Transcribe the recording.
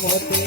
volta.